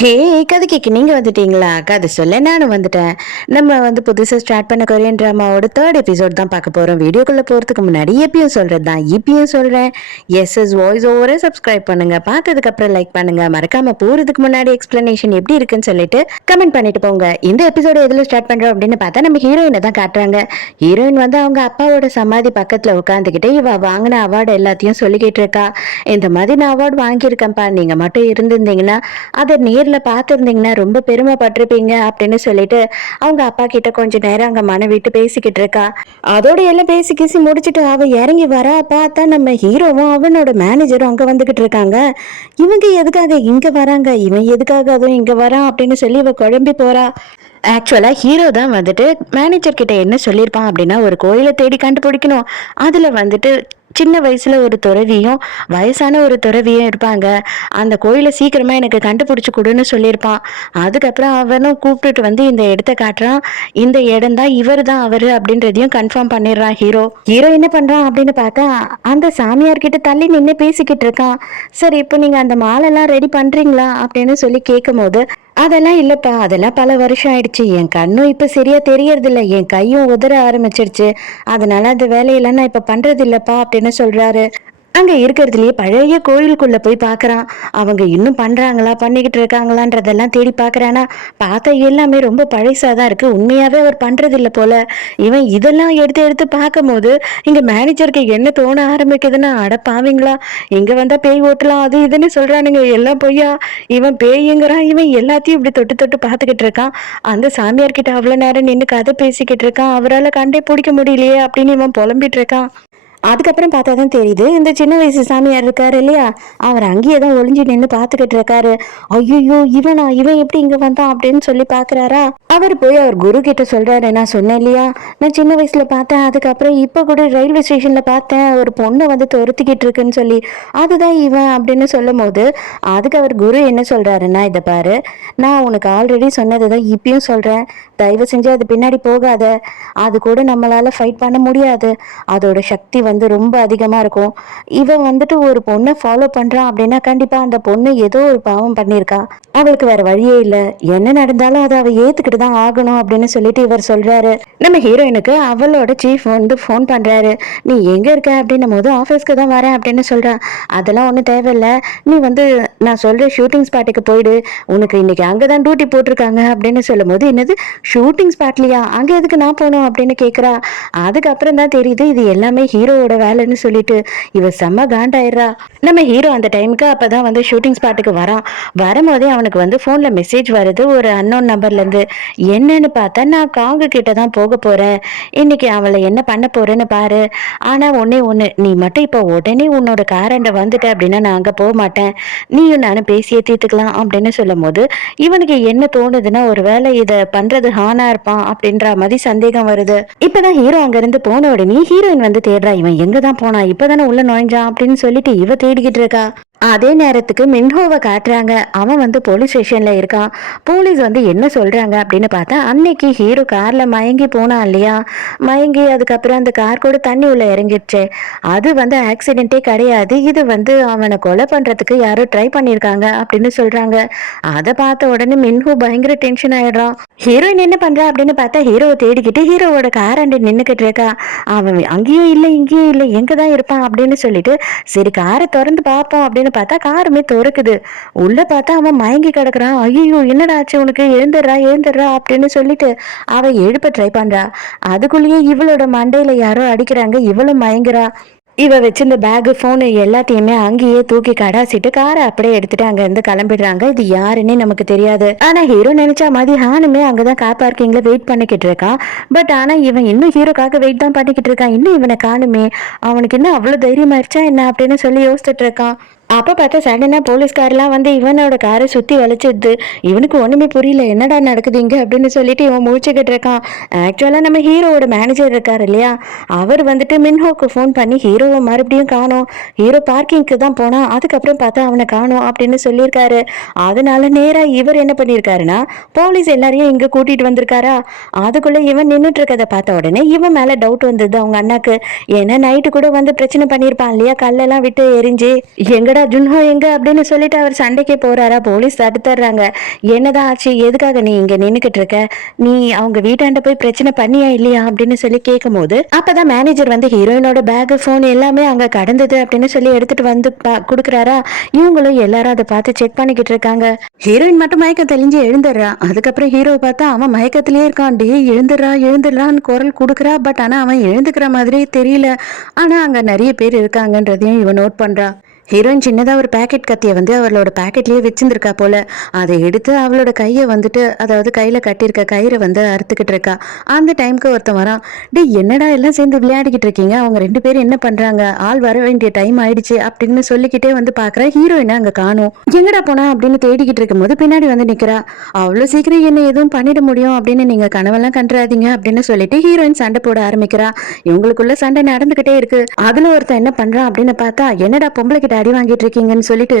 ஹே கதைக்கு நீங்க வந்துட்டீங்களா? கதை சொல்ல நானும் வந்துட்டேன். நம்ம புதுசா ஸ்டார்ட் பண்ண கொரியன் டிராமாவோட தேர்ட் எபிசோட் தான் பார்க்க போறோம். வீடியோக்குள்ள போறதுக்கு முன்னாடி எப்பயும் சொல்றது தான் இப்பயும் சொல்றேன். வாய்ஸ் ஓவரை சப்ஸ்கிரைப் பண்ணுங்க. பார்த்ததுக்கு அப்புறம் லைக் பண்ணுங்க. மறக்காம போறதுக்கு முன்னாடி எக்ஸ்பிளனேஷன் எப்படி இருக்குன்னு சொல்லிட்டு கமெண்ட் பண்ணிட்டு போங்க. இந்த எபிசோட எதுல ஸ்டார்ட் பண்றோம் அப்படின்னு பார்த்தா நம்ம ஹீரோயினை தான் காட்டுறாங்க. ஹீரோயின் அவங்க அப்பாவோட சமாதி பக்கத்துல உட்காந்துக்கிட்டு இவ வாங்கின அவார்டு எல்லாத்தையும் சொல்லிக்கிட்டு இருக்கா. இந்த மாதிரி நான் அவார்டு வாங்கியிருக்கேன்ப்பா, நீங்க மட்டும் இருந்திருந்தீங்கன்னா அதை நேர்ல பார்த்துருந்தீங்கன்னா ரொம்ப பெருமைப்பட்டிருப்பீங்க அப்படின்னு சொல்லிட்டு அவங்க அப்பா கிட்ட கொஞ்ச நேரம் அங்க மன விட்டு பேசிக்கிட்டு இருக்கா. அதோட எல்லாம் பேசி கிசி முடிச்சுட்டு அவ இறங்கி வரா. பார்த்தா நம்ம ஹீரோவும் அவனோட மேனேஜரும் அங்க வந்துகிட்டு இருக்காங்க. இவங்க எதுக்காக இங்க வராங்க, இவன் எதுக்காக அதுவும் இங்க வரான் அப்படின்னு சொல்லி இவ குழம்பி போறா. ஆக்சுவலா ஹீரோ தான் மேனேஜர் கிட்ட என்ன சொல்லியிருப்பான் அப்படின்னா, ஒரு கோயிலை தேடி கண்டுபிடிக்கணும், அதுல சின்ன வயசுல ஒரு துறவியும் வயசான ஒரு துறவியும் இருப்பாங்க, அந்த கோயிலை சீக்கிரமா எனக்கு கண்டுபிடிச்சு கொடுன்னு சொல்லியிருப்பான். அதுக்கப்புறம் அவனும் கூப்பிட்டுட்டு இந்த இடத்த காட்டுறான். இந்த இடம் தான் இவர் தான் அவரு அப்படின்றதையும் கன்ஃபார்ம் பண்ணிடுறான் ஹீரோ. ஹீரோ என்ன பண்றான் அப்படின்னு பார்த்தா அந்த சாமியார் கிட்ட தள்ளி நின்று பேசிக்கிட்டு இருக்கான். சரி, இப்போ நீங்க அந்த மாலெல்லாம் ரெடி பண்றீங்களா அப்படின்னு சொல்லி கேட்கும் போது, அதெல்லாம் இல்லப்பா, அதெல்லாம் பல வருஷம் ஆயிடுச்சு, என் கண்ணும் இப்ப சரியா தெரியறது இல்ல, என் கையும் உதற ஆரம்பிச்சிருச்சு, அதனால அந்த வேலையெல்லாம் நான் இப்ப பண்றது இல்லப்பா அப்படின்னு சொல்றாரு. அங்க இருக்கிறதுலயே பழைய கோயிலுக்குள்ள போய் பாக்குறான். அவங்க இன்னும் பண்றாங்களா, பண்ணிக்கிட்டு இருக்காங்களான்றதெல்லாம் தேடி பாக்குறானா, பார்த்தா எல்லாமே ரொம்ப பழசாதான் இருக்கு, உண்மையாவே அவர் பண்றது இல்ல போல. இவன் இதெல்லாம் எடுத்து எடுத்து பார்க்கும் போது இங்க மேனேஜருக்கு என்ன தோண ஆரம்பிக்குதுன்னா, அட பாவீங்களா, இங்க வந்தா பேய் ஓட்டலாம் அது இதுன்னு சொல்றானுங்க, எல்லாம் பொய்யா, இவன் பேய்ங்கிறான், இவன் எல்லாத்தையும் இப்படி தொட்டு தொட்டு பார்த்துக்கிட்டு இருக்கான். அந்த சாமியார் கிட்ட அவ்வளவு நேரம் நின்று கதை பேசிக்கிட்டு இருக்கான், அவரால் கண்டே பிடிக்க முடியலையே அப்படின்னு இவன் புலம்பிட்டு இருக்கான். அதுக்கப்புறம் பார்த்தா தான் தெரியுது, இந்த சின்ன வயசு சாமியார் இருக்காரு இல்லையா, அவர் அங்கேயே தான் ஒளிஞ்சு நின்று பார்த்துக்கிட்டு இருக்காரு. ஐயோ, இவன் எப்படி இங்க வந்தான் அப்படின்னு சொல்லி பாக்குறாரா. அவர் போய் அவர் குரு கிட்ட சொல்றாரு, நான் சொன்னேன் இல்லையா, நான் சின்ன வயசுல பார்த்தேன், அதுக்கப்புறம் இப்ப கூட ரயில்வே ஸ்டேஷன்ல பார்த்தேன், ஒரு பொண்ணை துரத்திக்கிட்டு இருக்குன்னு சொல்லி, அதுதான் இவன் அப்படின்னு சொல்லும் போது, அதுக்கு அவர் குரு என்ன சொல்றாருன்னா, இதை பாரு, நான் உனக்கு ஆல்ரெடி சொன்னதுதான் இப்பயும் சொல்றேன், தயவு செஞ்சு அது பின்னாடி போகாத, அது கூட நம்மளால ஃபைட் பண்ண முடியாது, அதோட சக்தி ரொம்ப அதிகமா இருக்கும். இவன் ஒரு பொண்ணை ஃபாலோ பண்றான் அப்படின்னா கண்டிப்பா அந்த பொண்ணு ஏதோ ஒரு பாவம் பண்ணியிருக்கா, அவளுக்கு வேற வழியே இல்லை, என்ன நடந்தாலும் அதை அவ ஏத்துக்கிட்டு தான் ஆகணும் அப்படின்னு சொல்லிட்டு இவர் சொல்றாரு. நம்ம ஹீரோயினுக்கு அவளோட சீஃப் ஃபோன் பண்றாரு. நீ எங்க இருக்க அப்படின்னும் போது, ஆஃபீஸ்க்கு தான் வரேன் அப்படின்னு சொல்றான். அதெல்லாம் ஒன்றும் தேவையில்லை, நீ நான் சொல்ற ஷூட்டிங் ஸ்பாட்டுக்கு போயிடு, உனக்கு இன்னைக்கு அங்கதான் டியூட்டி போட்டிருக்காங்க அப்படின்னு சொல்லும் போது, என்னது ஷூட்டிங் ஸ்பாட்லயா, அங்க எதுக்கு நான் போகணும் அப்படின்னு கேட்குறா. அதுக்கப்புறம் தான் தெரியுது இது எல்லாமே ஹீரோவோட வேலைன்னு சொல்லிட்டு இவ செம்ம காண்டாயிடுறா. நம்ம ஹீரோ அந்த டைமுக்கு அப்பதான் ஷூட்டிங் ஸ்பாட்டுக்கு வரான். வரும்போதே அவனுக்கு போன்ல மெசேஜ் வருது ஒரு அன்னோன் நம்பர்ல இருந்து. என்னன்னு பார்த்தா, நான் காங்க கிட்ட தான் போக போறேன், இன்னைக்கு அவளை என்ன பண்ண போறேன்னு பாரு, ஆனா ஒண்ணு, நீ மட்டும் இப்ப உடனே உன்னோட காரண்ட வந்துட்ட அப்படின்னா நான் அங்க போக மாட்டேன், நீயும் நானும் பேசியே தீர்த்துக்கலாம் அப்படின்னு சொல்லும் போது இவனுக்கு என்ன தோணுதுன்னா, ஒருவேளை இத பண்றது ஹானா இருப்பான் அப்படின்ற மாதிரி சந்தேகம் வருது. இப்பதான் ஹீரோ அங்க இருந்து போன உடனே ஹீரோயின் தேடுறா, இவன் எங்கதான் போனா, இப்பதானே உள்ள நுழைஞ்சான் அப்படின்னு சொல்லிட்டு இவ தேடிக்கிட்டு இருக்கா. அதே நேரத்துக்கு மின்ஹோவை காட்டுறாங்க. அவன் போலீஸ் ஸ்டேஷன்ல இருக்கான். போலீஸ் என்ன சொல்றாங்க அப்படின்னு பார்த்தா, அன்னைக்கு ஹீரோ கார்ல மயங்கி போனான் இல்லையா, மயங்கி அதுக்கப்புறம் அந்த கார் கூட தண்ணி உள்ள இறங்கிடுச்சு, அது ஆக்சிடென்ட்டே கிடையாது, இது அவனை கொலை பண்றதுக்கு யாரோ ட்ரை பண்ணிருக்காங்க அப்படின்னு சொல்றாங்க. அதை பார்த்த உடனே மின்ஹோ பயங்கர டென்ஷன் ஆயிடுறான். ஹீரோயின் என்ன பண்றா அப்படின்னு பார்த்தா, ஹீரோவை தேடிக்கிட்டு ஹீரோவோட கார் அண்டு நின்னுக்கிட்டு இருக்கா. அவன் அங்கேயும் இல்லை இங்கேயும் இல்லை, எங்கதான் இருப்பான் அப்படின்னு சொல்லிட்டு சரி காரை திறந்து பார்ப்போம் அப்படின்னு பார்த்தா காருமே திறக்குது. உள்ள பார்த்தா அவன் மயங்கி கிடக்குறான். ஐயோ, என்னடா ஆச்சு உனக்கு, எழுந்துடுறா அப்படின்னு சொல்லிட்டு அவ எழுப்ப ட்ரை பண்றா. அதுக்குள்ளேயே இவளோட மண்டையில யாரோ அடிக்கிறாங்க, இவளும் மயங்குறா. இவ வச்சிருந்த பேகு போனு எல்லாத்தையுமே அங்கேயே தூக்கி கடாசிட்டு காரை அப்படியே எடுத்துட்டு அங்க இருந்து கிளம்பிடுறாங்க. இது யாருன்னே நமக்கு தெரியாது. ஆனா ஹீரோ நினைச்சா மாதிரி ஹானுமே அங்கதான் கார் பார்க்கிங்ல வெயிட் பண்ணிக்கிட்டு இருக்கான். பட் ஆனா இவன் இன்னும் ஹீரோக்காக வெயிட் தான் பண்ணிக்கிட்டு இருக்கான். இன்னும் இவனை காணுமே, அவனுக்கு என்ன அவ்வளவு தைரியம் ஆயிடுச்சா என்ன அப்படின்னு சொல்லி யோசிச்சுட்டு இருக்கான். அப்ப பார்த்தா சடனா போலீஸ்காரெல்லாம் இவனோட காரை சுத்தி வளைச்சிடுது. இவனுக்கு ஒண்ணுமே புரியல, என்னடா நடக்குது இங்க அப்படின்னு சொல்லிட்டு இவன் முழிச்சுக்கிட்டு இருக்கான். ஆக்சுவலா நம்ம ஹீரோவோட மேனேஜர் இருக்காரு இல்லையா, அவர் மின்ஹோக்கு ஃபோன் பண்ணி ஹீரோவை மறுபடியும் காணோம், ஹீரோ பார்க்கிங்க்கு தான் போனா, அதுக்கப்புறம் பார்த்தா அவனை காணோம் அப்படின்னு சொல்லியிருக்காரு. அதனால நேரா இவர் என்ன பண்ணியிருக்காருன்னா, போலீஸ் எல்லாரையும் இங்க கூட்டிட்டு வந்திருக்காரா. அதுக்குள்ள இவன் நின்றுட்டு இருக்கதை பார்த்த உடனே இவன் மேல டவுட் வந்தது அவங்க அண்ணாக்கு. ஏன்னா நைட்டு கூட பிரச்சனை பண்ணியிருப்பான் இல்லையா, கல்லெல்லாம் விட்டு எரிஞ்சு, எங்க எங்கடா ஜுன்ஹோ எங்க அப்படின்னு சொல்லிட்டு அவர் சண்டைக்கே போறாரா. போலீஸ் தடுத்துறாங்க. என்னதான் ஆச்சு, எதுக்காக நீ இங்க நின்னுக்கிட்டு இருக்க, நீ அவங்க வீட்டாண்ட போய் பிரச்சனை பண்ணியா இல்லையா அப்படின்னு சொல்லி கேட்கும் போது அப்பதான் மேனேஜர் வந்து ஹீரோயினோட பேக் போன் எல்லாமே அங்க கடந்தது அப்படின்னு சொல்லி எடுத்துட்டு வந்து குடுக்குறாரா. இவங்களும் எல்லாரும் அதை பார்த்து செக் பண்ணிக்கிட்டு இருக்காங்க. ஹீரோயின் மட்டும் மயக்கம் தெளிஞ்சு எழுந்துடுறா. அதுக்கப்புறம் ஹீரோ பார்த்தா அவன் மயக்கத்திலேயே இருக்கான். டே எழுந்துடுறான்னு குரல் கொடுக்குறா. பட் ஆனா அவன் எழுந்துக்கிற மாதிரியே தெரியல. ஆனா அங்க நிறைய பேர் இருக்காங்கன்றதையும் இவன் நோட் பண்றா. ஹீரோயின் சின்னதா ஒரு பேக்கெட் கத்தியை வந்து அவளோட பேக்கெட்லயே வச்சிருந்திருக்கா போல. அதை எடுத்து அவளோட கையை வந்துட்டு, அதாவது கையில கட்டியிருக்க கயிறை வந்து அறுத்துக்கிட்டு இருக்கா. அந்த டைமுக்கு ஒருத்தன் வரான். டே என்னடா எல்லாம் சேர்ந்து விளையாடிக்கிட்டு இருக்கீங்க, அவங்க 2 பேரும் என்ன பண்றாங்க, ஆள் வர வேண்டிய டைம் ஆயிடுச்சு அப்படின்னு சொல்லிக்கிட்டே வந்து பாக்குற. ஹீரோயினை அங்க காணும். எங்கடா போனா அப்படின்னு தேடிக்கிட்டு இருக்கும் போது பின்னாடி வந்து நிக்கிறா. அவ்வளவு சீக்கிரம் என்ன எதுவும் பண்ணிட முடியும் அப்படின்னு நீங்க கனவெல்லாம் கண்டுறாதீங்க அப்படின்னு சொல்லிட்டு ஹீரோயின் சண்டை போட ஆரம்பிக்கிறா. இவங்களுக்குள்ள சண்டை நடந்துகிட்டே இருக்கு. அதுல ஒருத்தன் என்ன பண்றான் அப்படின்னு பார்த்தா, என்னடா பொம்பளை கிட்ட அடி வாங்கிட்டு இருக்கீங்கன்னு சொல்லிட்டு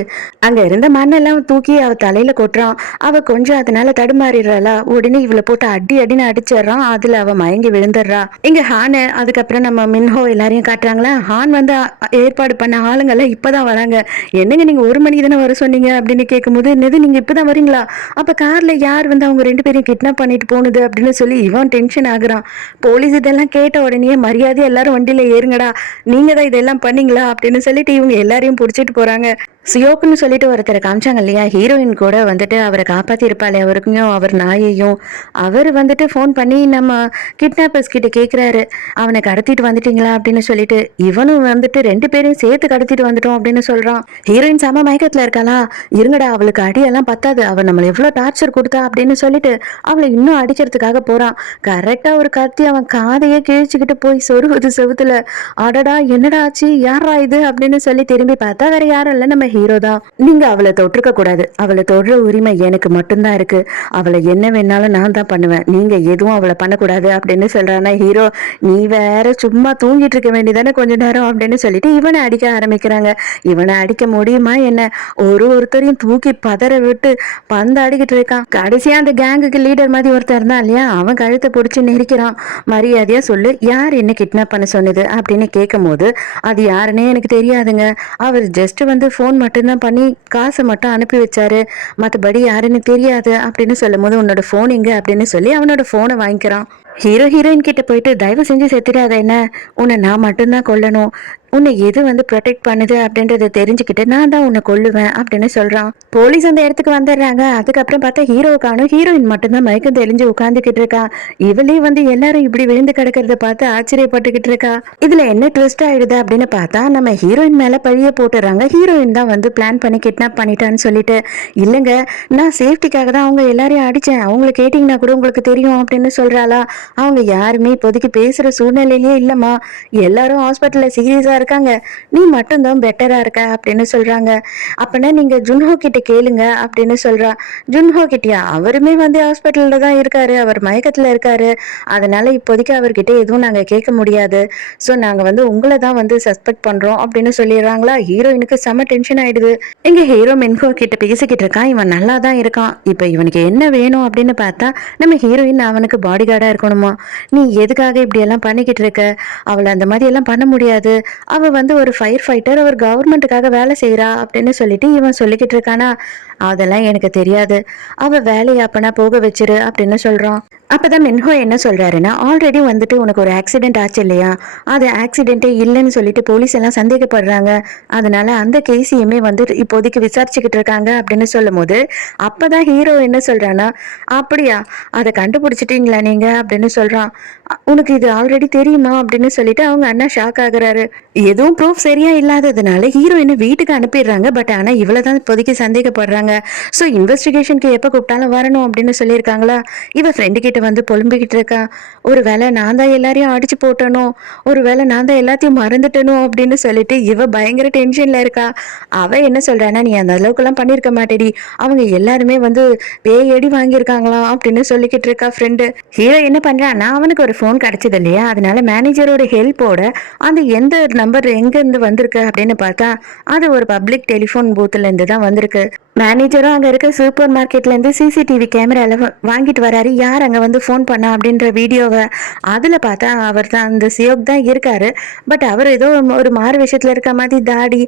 அங்க இருந்த மண்ணெல்லாம் தூக்கி அவ தலையில கொட்டுறான். அவ கொஞ்சம் அதனால தடுமாறிடுறாளா. உடனே இவளை போட்டு அடின்னு அடிச்சிடறான். அதுல அவ மயங்கி விழுந்துடுறா. இங்க ஹானு, அதுக்கப்புறம் நம்ம மின்ஹோ எல்லாரையும் காட்டுறாங்களா. ஹான் வந்து ஏற்பாடு பண்ண ஆளுங்கெல்லாம் இப்பதான் வராங்க. என்னங்க நீங்க 1 மணிக்கு தானே வர சொன்னீங்க அப்படின்னு கேட்கும்போது, என்னது நீங்க இப்பதான் வரீங்களா, அப்ப கார்ல யார் வந்து அவங்க 2 பேரையும் கிட்னாப் பண்ணிட்டு போனது அப்படின்னு சொல்லி இவன் டென்ஷன் ஆகுறான். போலீஸ் இதெல்லாம் கேட்ட உடனே மரியாதை எல்லாரும் வண்டியில ஏறுங்கடா, நீங்க தான் இதெல்லாம் பண்ணீங்களா அப்படின்னு சொல்லிட்டு இவங்க எல்லாரையும் புடிச்சிட்டு போறாங்க. சியோக்குன்னு சொல்லிட்டு ஒருத்தரை காமிச்சாங்க இல்லையா, ஹீரோயின் கூட வந்துட்டு அவரை காப்பாத்தி இருப்பாளே, அவருக்கும் அவர் நாயையும். அவர் வந்துட்டு ஃபோன் பண்ணி நம்ம கிட்னாப்பர்ஸ் கிட்ட கேட்கிறாரு, அவனை கடத்திட்டு வந்துட்டீங்களா அப்படின்னு சொல்லிட்டு. இவனும் வந்துட்டு 2 பேரையும் சேர்த்து கடத்திட்டு வந்துட்டோம் அப்படின்னு சொல்றான். ஹீரோயின் செம மயக்கத்துல இருக்காளா. இருங்கடா, அவளுக்கு அடியெல்லாம் பத்தாது, அவள் நம்மளை எவ்வளவு டார்ச்சர் கொடுத்தா அப்படின்னு சொல்லிட்டு அவளை இன்னும் அடிக்கிறதுக்காக போறான். கரெக்டா ஒரு கத்தி அவன் காதையே கிழிச்சுக்கிட்டு போய் சொருகுது செவுத்துல. அடடா என்னடா ஆச்சு, யாரா இது அப்படின்னு சொல்லி திரும்பி பார்த்தா வேற யாரும் இல்ல, நம்ம ஹீரோ தான். நீங்க அவளை தொட்டிருக்க கூடாது, அவளை தொடுற உரிமை எனக்கு மட்டும்தான் இருக்கு, அவளை என்ன வேணாலும் நான் தான் பண்ணுவேன், நீங்க எதுவும் அவளை பண்ணக்கூடாது அப்படின்னு சொல்றானா ஹீரோ. நீ வேற சும்மா தூங்கிட்டு இருக்க வேண்டியதானே கொஞ்ச நேரம் அப்படின்னு சொல்லிட்டு இவனை அடிக்க ஆரம்பிக்கிறாங்க. இவனை அடிக்க முடியுமா என்ன, ஒருத்தரையும் தூக்கி பதற விட்டு பந்து அடிக்கிட்டு இருக்கான். கடைசியா அந்த கேங்குக்கு லீடர் மாதிரி ஒருத்தர் இருந்தான் இல்லையா, அவன் கழுத்தை பிடிச்சி நெரிக்கிறான். மரியாதையா சொல்லு, யார் என்ன கிட்னாப் பண்ண சொன்னது அப்படின்னு கேட்கும் போது, அது யாருன்னே எனக்கு தெரியாதுங்க, அவர் ஜஸ்ட் வந்து ஃபோன் மட்டும்தான் பண்ணி காசை மட்டும் அனுப்பி வச்சாரு, மற்றபடி யாருன்னு தெரியாது அப்படின்னு சொல்லும் போது, உன்னோட ஃபோன் எங்க அப்படின்னு சொல்லி அவனோட ஃபோனை வாங்கிக்கிறான். ஹீரோயின் கிட்ட போயிட்டு, தயவு செஞ்சு செத்துடாத, என்ன உன்னை நான் மட்டும்தான் கொல்லணும், உன்னை எது வந்து ப்ரொடெக்ட் பண்ணுது அப்படின்றத தெரிஞ்சுக்கிட்டு நான் தான் உன்னை கொல்லுவேன் அப்படின்னு சொல்றான். போலீஸ் அந்த இடத்துக்கு வந்துடுறாங்க. அதுக்கப்புறம் பார்த்தா ஹீரோவுக்கான ஹீரோயின் மட்டும்தான் மயக்கம் தெளிஞ்சு உட்காந்துக்கிட்டு இருக்கா. இவளே வந்து எல்லாரும் இப்படி விழுந்து கிடக்கிறத பார்த்து ஆச்சரியப்பட்டுக்கிட்டு இருக்கா. இதுல என்ன ட்விஸ்ட் ஆயிடுது அப்படின்னு பார்த்தா, நம்ம ஹீரோயின் மேல பழிய போட்டுறாங்க. ஹீரோயின் தான் வந்து பிளான் பண்ணி கிட்னாப் பண்ணிட்டான்னு சொல்லிட்டு. இல்லைங்க, நான் சேஃப்டிக்காக தான் அவங்க எல்லாரையும் அடிச்சேன், அவங்கள கேட்டீங்கன்னா கூட உங்களுக்கு தெரியும் அப்படின்னு சொல்றாளா. அவங்க யாருமே இப்போதைக்கு பேசுற சூழ்நிலையிலேயே இல்லம்மா, எல்லாரும் ஹாஸ்பிட்டல்ல சீரியஸா இருக்காங்க, நீ மட்டும்தான் பெட்டரா இருக்க அப்படின்னு சொல்றாங்க. அப்பனா நீங்க ஜுன்ஹோ கிட்ட கேளுங்க அப்படின்னு சொல்றா. ஜுன்ஹோ கிட்டயா, அவருமே வந்து ஹாஸ்பிட்டல்ல தான் இருக்காரு, அவர் மயக்கத்துல இருக்காரு, அதனால இப்போதைக்கு அவர்கிட்ட எதுவும் நாங்க கேட்க முடியாது, ஸோ நாங்க வந்து உங்களை தான் வந்து சஸ்பெக்ட் பண்றோம் அப்படின்னு சொல்லிடுறாங்களா. ஹீரோயினுக்கு செம டென்ஷன் ஆயிடுது. இங்க ஹீரோ மின்ஹோ கிட்ட பேசிக்கிட்டு இருக்கான். இவன் நல்லா தான் இருக்கான். இப்ப இவனுக்கு என்ன வேணும் அப்படின்னு பார்த்தா, நம்ம ஹீரோயின் அவனுக்கு பாடி கார்டா இருக்கணுமா. நீ எதுக்காக இப்படி எல்லாம் பண்ணிக்கிட்டு இருக்க, அவளை அந்த மாதிரி எல்லாம் பண்ண முடியாது, அவ வந்து ஒரு ஃபயர் ஃபைட்டர், அவர் கவர்மெண்ட்டுக்காக வேலை செய்யறா அப்படின்னு சொல்லிட்டு இவன் சொல்லிக்கிட்டு இருக்கானா. அதெல்லாம் எனக்கு தெரியாது, அவ வேலையை அப்பனா போக வச்சிரு அப்படின்னு சொல்றான். அப்பதான் மின்ஹோ என்ன சொல்றாருன்னா, ஆல்ரெடி வந்துட்டு உனக்கு ஒரு ஆக்சிடென்ட் ஆச்சு இல்லையா, அது ஆக்சிடென்ட்டே இல்லைன்னு சொல்லிட்டு போலீஸ் எல்லாம் சந்தேகப்படுறாங்க, அதனால அந்த கேஸையுமே வந்து இப்போதைக்கு விசாரிச்சுக்கிட்டு இருக்காங்க அப்படின்னு சொல்லும் போது, அப்பதான் ஹீரோ என்ன சொல்றான்னா, அப்படியா, அதை கண்டுபிடிச்சிட்டீங்களா நீங்க அப்படின்னு சொல்றான். உனக்கு இது ஆல்ரெடி தெரியுமா அப்படின்னு சொல்லிட்டு அவங்க அண்ணா ஷாக் ஆகுறாரு. எதுவும் ப்ரூஃப் சரியா இல்லாததுனால ஹீரோயினை வீட்டுக்கு அனுப்பிடுறாங்க. பட் ஆனா இவ்வளவுதான் இப்போதைக்கு சந்தேகப்படுறாங்க. ஸோ இன்வெஸ்டிகேஷனுக்கு எப்போ கூப்பிட்டாலும் வரணும் அப்படின்னு சொல்லியிருக்காங்களா. இவ ஃப்ரெண்டு கிட்ட வந்து புலம்பிக்கிட்டு இருக்கா. ஒரு வேளை நான் தான் எல்லாரையும் அடிச்சு போட்டணும், ஒரு வேளை நான் தான் எல்லாத்தையும் மறந்துட்டணும் அப்படின்னு சொல்லிட்டு இவ பயங்கர டென்ஷன்ல இருக்கா. அவ என்ன சொல்றானா, நீ அந்த அளவுக்குலாம் பண்ணியிருக்க மாட்டேடி, அவங்க எல்லாருமே வந்து பேயடி வாங்கியிருக்காங்களாம் அப்படின்னு சொல்லிக்கிட்டு இருக்கா ஃப்ரெண்டு. ஹீரோ என்ன பண்றான்னா, அவனுக்கு ஒரு ஃபோன் கிடைச்சது இல்லையா, அதனால மேனேஜரோட ஹெல்ப்போட அந்த எந்த நம்பர் எங்க இருந்து வந்திருக்கு அப்படின்னு பார்த்தா, அது ஒரு பப்ளிக் டெலிஃபோன் பூத்துல இருந்து தான் வந்திருக்கு. மேனேஜரும் அங்க இருக்க சூப்பர் மார்க்கெட்ல இருந்து சிசிடிவி கேமரால வாங்கிட்டு வராரு, யார் அங்க வந்து ஃபோன் பண்ணா அப்படின்ற வீடியோவை. அதுல பார்த்தா அவர் தான் அந்த சியோக் தான் இருக்காரு. பட் அவர் ஏதோ ஒரு மாறு விஷயத்துல இருக்க மாதிரி தாடி,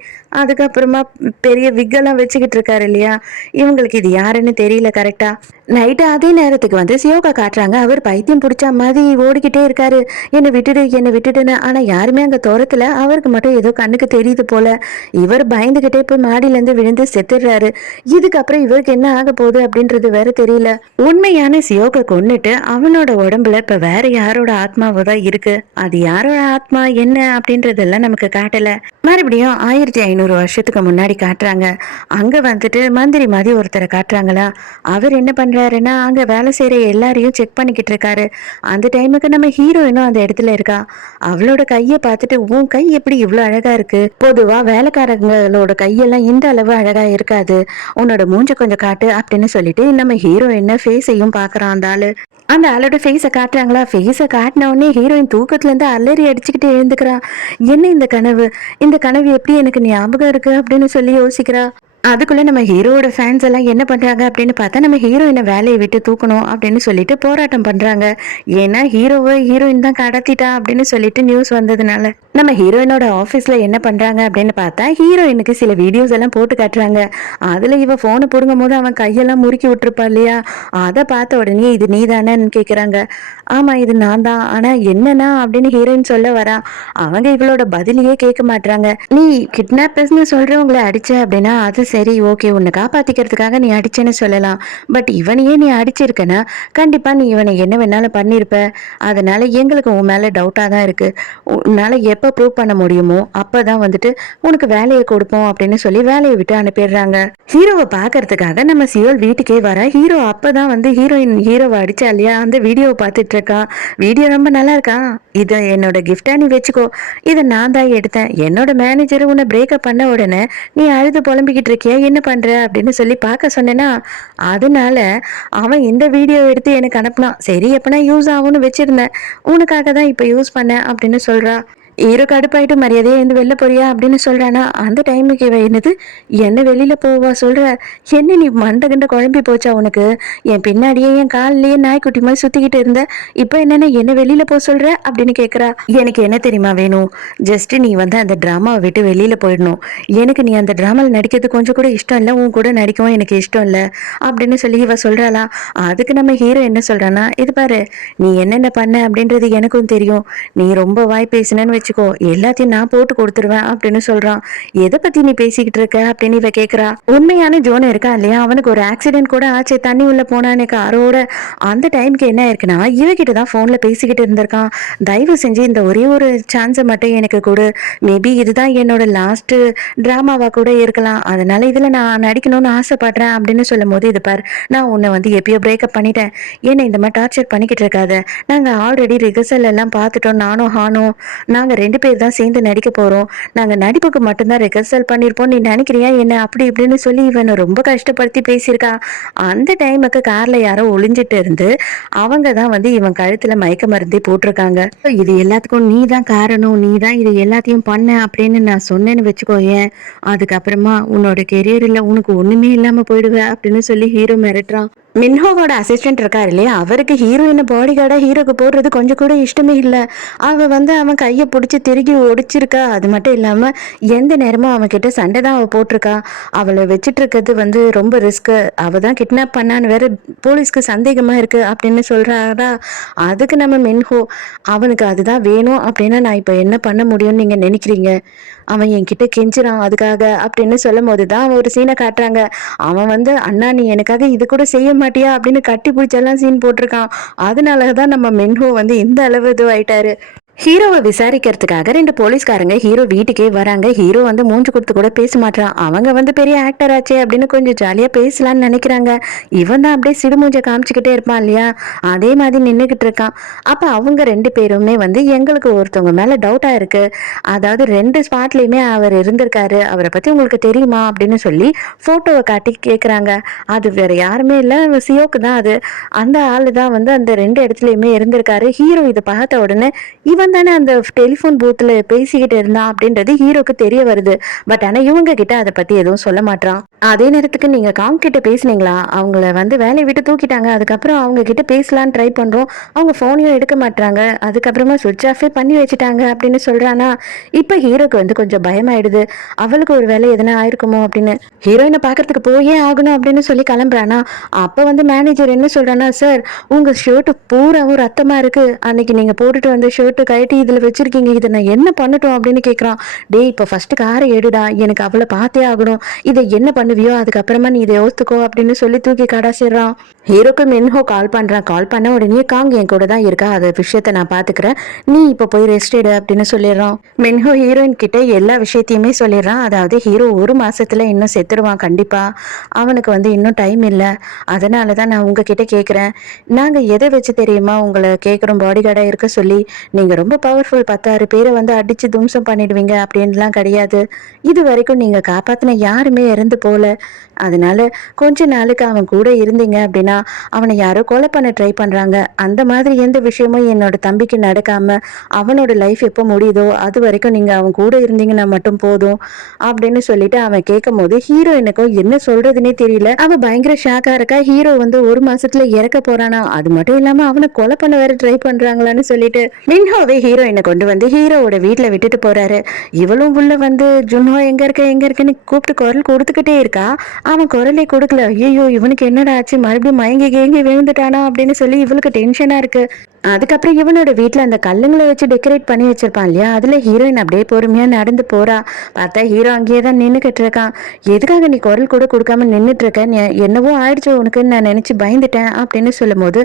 அதுக்கப்புறமா பெரிய விக்கெல்லாம் வச்சுக்கிட்டு இருக்காரு இல்லையா. இவங்களுக்கு இது யாருன்னு தெரியல கரெக்டா. நைட்டு அதே நேரத்துக்கு வந்து சியோகா காட்டுறாங்க. அவர் பைத்தியம் பிடிச்ச மாதிரி ஓடிக்கிட்டே இருக்காரு, என்னை விட்டுடு என்னை விட்டுடுன்னு. ஆனா யாருமே அங்க தோரத்துல, அவருக்கு மட்டும் ஏதோ கண்ணுக்கு தெரியுது போல. இவர் பயந்துகிட்டே போய் மாடியில இருந்து விழுந்து செத்துடுறாரு. இதுக்கப்புறம் இவருக்கு என்ன ஆக போகுது அப்படின்றது வேற தெரியல. உண்மையான சியோகை கொன்னுட்டு அவனோட உடம்புல இப்ப வேற யாரோட ஆத்மாவோ தான் இருக்கு. அது யாரோட ஆத்மா என்ன அப்படின்றதெல்லாம் நமக்கு காட்டல. மறுபடியும் 1500 வருஷத்துக்கு முன்னாடி காட்டுறாங்க. அங்க வந்துட்டு மந்திரி மாதிரி ஒருத்தரை காட்டுறாங்களா. அவர் என்ன பண்றாருன்னா அங்க வேலை செய்யற எல்லாரையும் செக் பண்ணிக்கிட்டு இருக்காரு. அந்த டைமுக்கு நம்ம ஹீரோயினும் அந்த இடத்துல இருக்கா. அவளோட கையை பார்த்துட்டு, உன் கை எப்படி இவ்வளவு அழகா இருக்கு, பொதுவா வேலைக்காரங்களோட கையெல்லாம் இந்த அளவு அழகா இருக்காது, உன்னோட மூஞ்ச கொஞ்சம் காட்டு அப்படின்னு சொல்லிட்டு நம்ம ஹீரோயின் ஃபேஸையும் பாக்குறான் அந்த ஆளு. அந்த ஆளோட ஃபேஸை காட்டுறாங்களா. ஃபேஸை காட்டின உடனே ஹீரோயின் தூக்கத்துல இருந்து அலறி அடிச்சுக்கிட்டு எழுந்துக்கிறா. என்ன இந்த கனவு, இந்த கனவு எப்படி எனக்கு ஞாபகம் இருக்கு அப்படின்னு சொல்லி யோசிக்கிறா. அதுக்குள்ள நம்ம ஹீரோவோட ஃபேன்ஸ் எல்லாம் என்ன பண்றாங்க அப்படின்னு பார்த்தா, நம்ம ஹீரோயினை வேலையை விட்டு தூக்கணும் அப்படின்னு சொல்லிட்டு போராட்டம் பண்றாங்க. ஏன்னா ஹீரோயின் தான் கடத்திட்டா அப்படின்னு சொல்லிட்டு நியூஸ் வந்ததுனால. நம்ம ஹீரோயினோட ஆபீஸ்ல என்ன பண்றாங்க அப்படின்னு பார்த்தா, ஹீரோயினுக்கு சில வீடியோஸ் எல்லாம் போட்டு காட்டுறாங்க. அதுல இவ போனை புடுங்கும் போது அவன் கையெல்லாம் முறுக்கி விட்டுருப்பா இல்லையா. அதை பார்த்த உடனே இது நீ தானேன்னு கேக்குறாங்க. ஆமா இது நான் தான், ஆனா என்னன்னா அப்படின்னு ஹீரோயின் சொல்ல வரா. அவங்க இவளோட பதிலையே கேட்க மாட்டாங்க. நீ கிட்னாப்பர்ஸ்னு சொல்றவங்களை அடிச்ச அப்படின்னா அது சரி, ஓகே, உன்னை காப்பாத்திக்கிறதுக்காக நீ அடிச்சேன்னு சொல்லலாம். பட் இவனையே நீ அடிச்சிருக்கனா கண்டிப்பா நீ இவனை என்ன வேணாலும் பண்ணிருப்ப. அதனால எங்களுக்கு உன் மேல டவுட்டா தான் இருக்கு. உன்னால எப்ப ப்ரூவ் பண்ண முடியுமோ அப்பதான் வந்துட்டு உனக்கு வேலையை கொடுப்போம் அப்படின்னு சொல்லி வேலையை விட்டு அனுப்பிடுறாங்க. ஹீரோவை பாக்குறதுக்காக நம்ம சியோல் வீட்டுக்கே வர. ஹீரோ அப்பதான் வந்து ஹீரோவை அடிச்சா இல்லையா, அந்த வீடியோவை பார்த்துட்டு இருக்கான். வீடியோ ரொம்ப நல்லா இருக்கா, இதை என்னோட கிஃப்டா நீ வச்சுக்கோ, இதை நான் தான் எடுத்தேன். என்னோட மேனேஜர் உன்னை பிரேக்கப் பண்ண உடனே நீ அழுது புலம்பிக்கிட்டு இருக்கிய, என்ன பண்ற அப்படின்னு சொல்லி பார்க்க சொன்னேன்னா, அதனால அவன் இந்த வீடியோ எடுத்து எனக்கு அனுப்பினான். சரி எப்பனா யூஸ் ஆகும்னு வச்சிருந்தேன், உனக்காக தான் இப்ப யூஸ் பண்ண அப்படின்னு சொல்றா. ஹீரோ கடுப்பாயிட்டு மரியாதையா இருந்து வெளில போறியா அப்படின்னு சொல்றானா. அந்த டைமுக்கு இவ என்னது, என்ன வெளியில போவா சொல்ற, என்ன நீ மண்டை கண்ட குழம்பி போச்சா உனக்கு, என் பின்னாடியே என் காலிலேயே நாய்க்குட்டி மாதிரி சுத்திக்கிட்டு இருந்த, இப்போ என்னன்னா என்ன வெளியில போ சொல்ற அப்படின்னு கேக்குறா. எனக்கு என்ன தெரியுமா வேணும், ஜஸ்ட் நீ வந்து அந்த டிராமாவை விட்டு வெளியில போயிடணும். எனக்கு நீ அந்த டிராமாவில் நடிக்கிறது கொஞ்சம் கூட இஷ்டம் இல்லை, உன் கூட நடிக்கவும் எனக்கு இஷ்டம் இல்லை அப்படின்னு சொல்லி இவ சொல்றாளா. அதுக்கு நம்ம ஹீரோ என்ன சொல்றானா, இது பாரு நீ என்னென்ன பண்ண அப்படின்றது எனக்கும் தெரியும், நீ ரொம்ப வாய் பேசினேன்னு வச்சுக்கோ, எல்லாத்தையும் நான் போட்டு கொடுத்துருவேன் அப்படின்னு சொல்றான். எதை பத்தி நீ பேசிக்கிட்டு இருக்க அப்படின்னு இவ கேக்குறா. உண்மையான ஜோன் இருக்கா இல்லையா, அவனுக்கு ஒரு ஆக்சிடென்ட் கூட ஆச்சு, தண்ணி உள்ள போனான்னு காரோட. அந்த டைமுக்கு என்ன இருக்குன்னா இவகிட்ட தான் போன்ல பேசிக்கிட்டு இருந்திருக்கான். தயவு செஞ்சு இந்த ஒரே ஒரு சான்ஸை மட்டும் எனக்கு கொடு, மேபி இதுதான் என்னோட லாஸ்ட் டிராமாவா கூட இருக்கலாம், அதனால இதுல நான் நடிக்கணும்னு ஆசைப்படுறேன் அப்படின்னு சொல்லும் போது, இது பார் நான் உன்னை வந்து எப்பயோ பிரேக்கப் பண்ணிட்டேன், என்ன இந்த மாதிரி டார்ச்சர் பண்ணிக்கிட்டு இருக்காத, நாங்க ஆல்ரெடி ரிஹர்சல் எல்லாம் பார்த்துட்டோம், நானும் ஹானும் நாங்க 2 பேர் தான் சேர்ந்து நடிக்க போறோம், நாங்க நடிப்புக்கு மட்டும்தான் ரிஹர்சல் பண்ணிருப்போம், நீ நினைக்கிறியா என்ன அப்படி இப்படின்னு சொல்லி இவனை ரொம்ப கஷ்டப்படுத்தி பேசியிருக்கா. அந்த டைமுக்கு கார்ல யாரோ ஒளிஞ்சிட்டு இருந்து அவங்க தான் வந்து இவன் கழுத்துல மயக்க மருந்தே போட்டிருக்காங்க. இது எல்லாத்துக்கும் நீ தான் காரணம், நீ தான் இது எல்லாத்தையும் பண்ண அப்படின்னு நான் சொன்னேன்னு வச்சுக்கோ, ஏன் அதுக்கப்புறமா உன்னோட கெரியர்ல உனக்கு ஒண்ணுமே இல்லாம போயிடுவ அப்படின்னு சொல்லி ஹீரோ மிரட்டுறான். மின்ஹோவோட அசிஸ்டன்ட் இருக்காரு இல்லையா, அவருக்கு ஹீரோயினை பாடி கார்டா ஹீரோக்கு போடுறது கொஞ்சம் கூட இஷ்டமே இல்லை. அவ வந்து அவன் கையை பிடிச்சி திருகி ஒடிச்சிருக்கா. அது மட்டும் இல்லாம எந்த நேரமும் அவன் கிட்ட சண்டை தான் அவ போட்டிருக்கா. அவளை வச்சிட்டு இருக்கிறது வந்து ரொம்ப ரிஸ்க்கு, அவ தான் கிட்னாப் பண்ணான்னு வேற போலீஸ்க்கு சந்தேகமா இருக்கு அப்படின்னு சொல்றாரா. அதுக்கு நம்ம மின்ஹோ, அவனுக்கு அதுதான் வேணும் அப்படின்னா நான் இப்ப என்ன பண்ண முடியும்னு நீங்க நினைக்கிறீங்க, அவன் என்கிட்ட கெஞ்சிரான் அதுக்காக அப்படின்னு சொல்லும் போதுதான் அவன் ஒரு சீனை காட்டுறாங்க. அவன் வந்து அண்ணா நீ எனக்காக இது கூட செய்ய மாட்டியா அப்படின்னு கட்டி பிடிச்செல்லாம் சீன் போட்டிருக்கான். அதனாலதான் நம்ம மென்ஹோ வந்து இந்த அளவு இதுவாயிட்டாரு. ஹீரோவை விசாரிக்கிறதுக்காக 2 போலீஸ்காரங்க ஹீரோ வீட்டுக்கே வராங்க. ஹீரோ வந்து மூஞ்சு கொடுத்து கூட பேச மாட்டான். அவங்க வந்து பெரிய ஆக்டர் ஆச்சே அப்படின்னு கொஞ்சம் ஜாலியா பேசலாம்னு நினைக்கிறாங்க. இவன் தான் அப்படியே சிடுமூஞ்ச காமிச்சுக்கிட்டே இருப்பான் இல்லையா, அதே மாதிரி நின்றுகிட்டு இருக்கான். அப்ப அவங்க 2 பேருமே வந்து எங்களுக்கு ஒருத்தவங்க மேல டவுட்டா இருக்கு, அதாவது 2 ஸ்பாட்லயுமே அவர் இருந்திருக்காரு, அவரை பத்தி உங்களுக்கு தெரியுமா அப்படின்னு சொல்லி போட்டோவை காட்டி கேக்குறாங்க. அது வேற யாருமே இல்ல, சியோக்கு தான் அது. அந்த ஆளு தான் வந்து அந்த 2 இடத்துலயுமே இருந்திருக்காரு. ஹீரோ இதை பார்த்த உடனே இவன் இவன் தானே அந்த டெலிஃபோன் பூத்தில் பேசிக்கிட்டு இருந்தான் அப்படின்றது ஹீரோக்கு தெரிய வருது. பட் ஆனால் இவங்க கிட்ட அதை பற்றி எதுவும் சொல்ல மாட்டான். அதே நேரத்துக்கு நீங்கள் காங் கிட்ட பேசுனீங்களா, அவங்கள வந்து வேலையை விட்டு தூக்கிட்டாங்க, அதுக்கப்புறம் அவங்க கிட்ட பேசலான்னு ட்ரை பண்ணுறோம், அவங்க ஃபோனையும் எடுக்க மாட்டாங்க, அதுக்கப்புறமா சுவிட்ச் ஆஃபே பண்ணி வச்சுட்டாங்க அப்படின்னு சொல்கிறானா. இப்போ ஹீரோக்கு வந்து கொஞ்சம் பயமாயிடுது, அவளுக்கு ஒரு வேலை எதனா ஆயிருக்குமோ அப்படின்னு. ஹீரோயினை பார்க்கறதுக்கு போயே ஆகணும் அப்படின்னு சொல்லி கிளம்புறானா. அப்போ வந்து மேனேஜர் என்ன சொல்கிறானா, சார் உங்கள் ஷர்ட்டு பூராவும் ரத்தமாக இருக்குது, அன்னைக்கு நீங்கள் போட்டுட்டு வந்த ஷர்ட்டு கழட்டி இதில் வச்சுருக்கீங்க, இதை நான் என்ன பண்ணட்டும் அப்படின்னு கேட்குறான். டேய் இப்போ ஃபஸ்ட்டு காரை எடுடா, எனக்கு அவளை பார்த்தே ஆகணும், இதை என்ன பண்ணுவியோ அதுக்கப்புறமா நீ இதை யோசித்துக்கோ அப்படின்னு சொல்லி தூக்கி கடாசிடுறான். ஹீரோக்கு மின்ஹோ கால் பண்ணுறான். கால் பண்ண உடனே காங் என் கூட தான் இருக்கா, அது விஷயத்த நான் பார்த்துக்கிறேன், நீ இப்போ போய் ரெஸ்ட் எடு அப்படின்னு சொல்லிடுறான். மின்ஹோ ஹீரோயின் கிட்ட எல்லா விஷயத்தையுமே சொல்லிடுறான். அதாவது ஹீரோ ஒரு மாசத்துல இன்னும் செத்துருவான் கண்டிப்பா, அவனுக்கு வந்து இன்னும் டைம் இல்லை, அதனால தான் நான் உங்ககிட்ட கேட்குறேன், நாங்கள் எதை வச்சு தெரியுமா உங்களை கேட்குறோம் பாடி கார்டாக இருக்க சொல்லி, நீங்கள் ரொம்ப பவர்ஃபுல், 10 பேரை வந்து அடித்து தும்சம் பண்ணிடுவீங்க அப்படின்லாம் கிடையாது, இது வரைக்கும் நீங்கள் காப்பாற்றின யாருமே இறந்து போல, அதனால கொஞ்ச நாளுக்கு அவன் கூட இருந்தீங்க அப்படின்னா அவனை யாரோ கொலை பண்ண ட்ரை பண்ணுறாங்க, அந்த மாதிரி எந்த விஷயமும் என்னோட தம்பிக்கு நடக்காம அவனோட லைஃப் எப்போ முடியுதோ அது வரைக்கும் நீங்கள் அவன் கூட இருந்தீங்கன்னா மட்டும் போதும் அப்படின்னு சொல்லிட்டு அவன் கேட்கும் போது ஹீரோயினுக்கும் என்ன சொல்றதுன்னே தெரியல. அவன் பயங்கர ஷாக்கா இருக்கா. ஹீரோ வந்து ஒரு மாசத்துல இறக்க போறானா, அது மட்டும் இல்லாம அவனை கொலை பண்ண வேற ட்ரை பண்றாங்களான்னு சொல்லிட்டு மின்ஹோவே ஹீரோயினை கொண்டு வந்து ஹீரோவோட வீட்டுல விட்டுட்டு போறாரு. இவளும் உள்ள வந்து ஜுன்ஹோ எங்க இருக்குன்னு கூப்பிட்டு குரல் கொடுத்துக்கிட்டே இருக்கா. அவன் குரலே கொடுக்கல. ஐயோ இவனுக்கு என்னடா ஆச்சு, மறுபடியும் மயங்கி கேங்கி விழுந்துட்டானா அப்படின்னு சொல்லி இவளுக்கு டென்ஷனா இருக்கு. அதுக்கப்புறம் இவனோட வீட்டில் அந்த கல்லுங்களை வச்சு டெக்கரேட் பண்ணி வச்சிருப்பான் இல்லையா, அதில் ஹீரோயின் அப்படியே பொறுமையாக நடந்து போறா. பார்த்தா ஹீரோ அங்கேயே தான் நின்றுக்கிட்டு இருக்கான். எதுக்காக நீ குரல் கூட கொடுக்காம நின்றுட்டு இருக்க, என்னவோ ஆயிடுச்சு உனக்குன்னு நான் நினச்சி பயந்துட்டேன் அப்படின்னு சொல்லும் போது,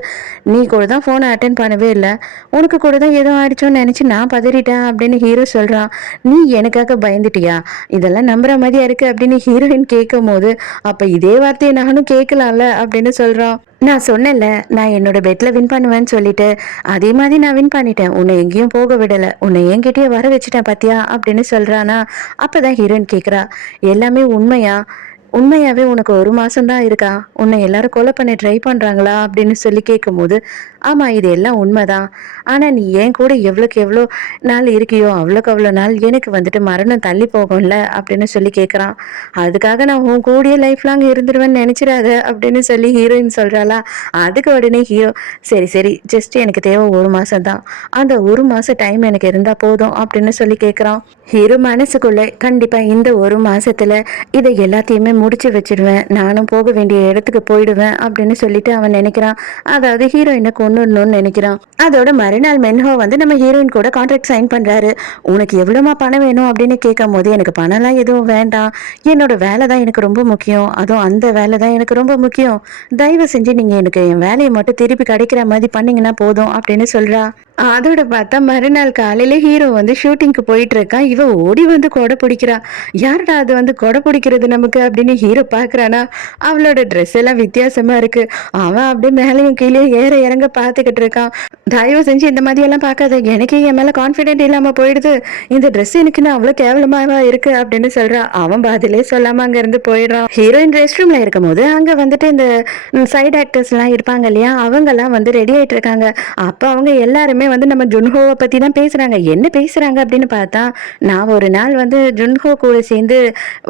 நீ கூட தான் ஃபோனை அட்டன் பண்ணவே இல்லை, உனக்கு கூட தான் ஏதோ ஆயிடுச்சோன்னு நினச்சி நான் பதறிட்டேன் அப்படின்னு ஹீரோ சொல்கிறான். நீ எனக்காக பயந்துட்டியா, இதெல்லாம் நம்புற மாதிரியா இருக்கு அப்படின்னு ஹீரோயின் கேட்கும் போது, அப்போ இதே வார்த்தையை நானும் கேட்கலாம்ல அப்படின்னு சொல்கிறான். நான் சொன்னேன்ல நான் என்னோட பெட்டில் வின் பண்ணுவேன்னு சொல்லிட்டு, அதே மாதிரி நான் வின் பண்ணிட்டேன், உன்னை எங்கேயும் போக விடலை, உன்னை என்கிட்டயே வர வச்சுட்டேன் பாத்தியா அப்படின்னு சொல்கிறானா. அப்போ தான் ஹீரோயின் கேட்குறா, எல்லாமே உண்மையா, உண்மையாவே உனக்கு ஒரு மாசம்தான் இருக்கா, உன்னை எல்லாரும் கொலை பண்ண ட்ரை பண்றாங்களா அப்படின்னு சொல்லி கேட்கும்போது, ஆமா இது எல்லாம் உண்மைதான், ஆனா நீ ஏன் கூட எவ்வளோக்கு எவ்வளோ நாள் இருக்கியோ அவ்வளோக்கு அவ்வளோ நாள் எனக்கு வந்துட்டு மரணம் தள்ளி போகும்ல அப்படின்னு சொல்லி கேட்குறான். அதுக்காக நான் உன் கூடிய லைஃப் லாங் இருந்துருவேன்னு நினைச்சிடாத அப்படின்னு சொல்லி ஹீரோயின் சொல்றாளா. அதுக்கு உடனே ஹீரோ, சரி சரி ஜஸ்ட் எனக்கு தேவை ஒரு மாசம் தான், அந்த ஒரு மாசம் டைம் எனக்கு இருந்தா போதும் அப்படின்னு சொல்லி கேட்குறான். ஹீரோ மனசுக்குள்ள கண்டிப்பா இந்த ஒரு மாசத்துல இதை எல்லாத்தையுமே முடிச்சு வச்சிடுவேன், நானும் போக வேண்டிய இடத்துக்கு போயிடுவேன் அப்படின்னு சொல்லிட்டு அவன் நினைக்கிறான். அதாவது ஹீரோயினை கொண்டுடணும்னு நினைக்கிறான். அதோட மறுநாள் மென்ஹோ வந்து நம்ம ஹீரோயின் கூட கான்ட்ராக்ட் சைன் பண்றாரு. உனக்கு எவ்வளோமா பணம் வேணும் அப்படின்னு கேட்கும் போது, எனக்கு பணம்லாம் எதுவும் வேண்டாம், என்னோட வேலை தான் எனக்கு ரொம்ப முக்கியம், அதுவும் அந்த வேலை தான் எனக்கு ரொம்ப முக்கியம், தயவு செஞ்சு நீங்க எனக்கு என் வேலையை மட்டும் திருப்பி கிடைக்கிற மாதிரி பண்ணீங்கன்னா போதும் அப்படின்னு சொல்றா. அதோட பார்த்தா மறுநாள் காலையில ஹீரோ வந்து ஷூட்டிங்க்கு போயிட்டு இருக்கான். இவ ஓடி வந்து கொடை பிடிக்கிறா. யாருடா அது வந்து கொடை பிடிக்கிறது நமக்கு அப்படின்னு ஹீரோ பாக்குறானா. அவளோட ட்ரெஸ் எல்லாம் வித்தியாசமா இருக்கு. அவன் அப்படியே மேலையும் கீழே ஏற இறங்க பார்த்துக்கிட்டு இருக்கான். தயவு செஞ்சு இந்த மாதிரி எல்லாம் பார்க்காத, எனக்கே என் மேல கான்ஃபிடென்ட் இல்லாம போயிடுது, இந்த ட்ரெஸ் எனக்குன்னு அவ்வளவு கேவலமாவா இருக்கு அப்படின்னு சொல்றான். அவன் பதிலே சொல்லாம அங்க இருந்து போயிடுறான். ஹீரோயின் ரெஸ்ட் ரூம்ல இருக்கும் போது அங்க வந்துட்டு இந்த சைடு ஆக்டர்ஸ் எல்லாம் இருப்பாங்க இல்லையா, அவங்க எல்லாம் வந்து ரெடி ஆயிட்டு இருக்காங்க. அப்ப அவங்க எல்லாருமே வந்து நம்ம ஜுன்ஹோவை பத்தி தான் பேசுறாங்க. என்ன பேசுறாங்க அப்படின்னு பார்த்தா, நான் ஒரு நாள் வந்து ஜுன்ஹோ கூட சேர்ந்து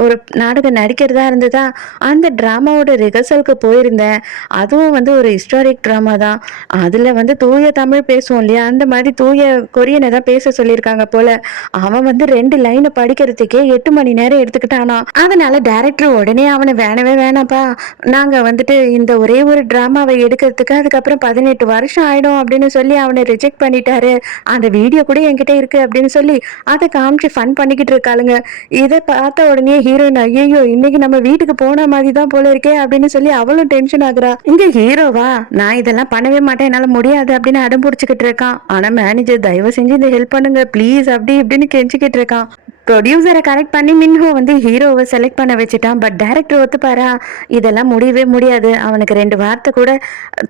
ஒரு நாடகம் நடிக்கிறதா இருந்ததா, அந்த டிராமாவோட ரிஹர்சலுக்கு போயிருந்தேன், அதுவும் வந்து ஒரு ஹிஸ்டாரிக் டிராமா தான், அதுல வந்து தூய தமிழ் பேசுவோம் இல்லையா, அந்த மாதிரி தூய கொரியனை தான் பேச சொல்லியிருக்காங்க போல. அவன் வந்து 2 லைனை படிக்கிறதுக்கே 8 மணி நேரம் எடுத்துக்கிட்டானா. அதனால டைரக்டர் உடனே அவனை வேணவே வேணாப்பா, நாங்க வந்துட்டு இந்த ஒரே ஒரு டிராமாவை எடுக்கிறதுக்கு அதுக்கப்புறம் 18 வருஷம் ஆயிடும் அப்படின்னு சொல்லி அவனை ரிஜெக்ட் பண்ணிட்டாரு, அந்த வீடியோ கூட என்கிட்ட இருக்கு அப்படின்னு சொல்லி அதை காமிச்சு ஃபன் பண்ணிக்கிட்டு இருக்காளுங்க. இதை பார்த்த உடனே ஹீரோயின், ஐயோ இன்னைக்கு நம்ம வீட்டுக்கு போன மாதிரி தான் போல இருக்கே அப்படின்னு சொல்லி அவளும் டென்ஷன் ஆகுறா. இங்க ஹீரோவா, நான் இதெல்லாம் பண்ணவே மாட்டேன், என்னால முடியாது அப்படின்னு அடம் பிடிச்சிக்கிட்டு இருக்கான். ஆனா மேனேஜர், தயவு செஞ்சு இந்த ஹெல்ப் பண்ணுங்க ப்ளீஸ் அப்படி இப்படின்னு கெஞ்சிக்கிட்டு இருக்கான். ப்ரொடியூசரை கரெக்ட் பண்ணி மின்ஹோ வந்து ஹீரோவை செலக்ட் பண்ண வச்சுட்டான். பட் டைரக்டர் ஒத்துப்பாரா? இதெல்லாம் முடியவே முடியாது. அவனுக்கு 2 வார்த்தை கூட